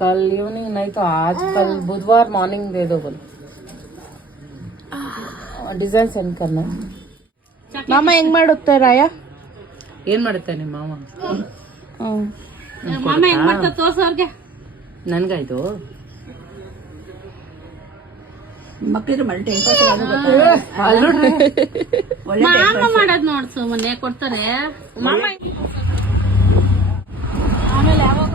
कल इवनिंग नहीं तो आज कल बुधवार मॉर्निंग दे दो बोल डिजाइन सेंड करना ಮಾಮ ಹೆಂಗ್ ಮಾಡುತ್ತೆ ರಾಯ? ಏನ್ ಮಾಡುತ್ತೆ ನಿಮ್ಮ ಮಾವ ಮಾಮ ಹೆಂಗ್ ಮಾಡ್ತಾ ತೋರ್ಸೋರ್ಗೆ ನನ್ಗಾಯ್ತು ಮಕ್ಳಿದ್ರೆ ಮಾಡಿ ಟೈಮ್ ಪಾಸ್ ಮಾಮ ಮಾಡೋದ್ ನೋಡ್ ಸುಮ್ಮನೆ ಕೊಡ್ತಾರೆ ಮಾಮ ಆಮೇಲೆ ಯಾವಾಗ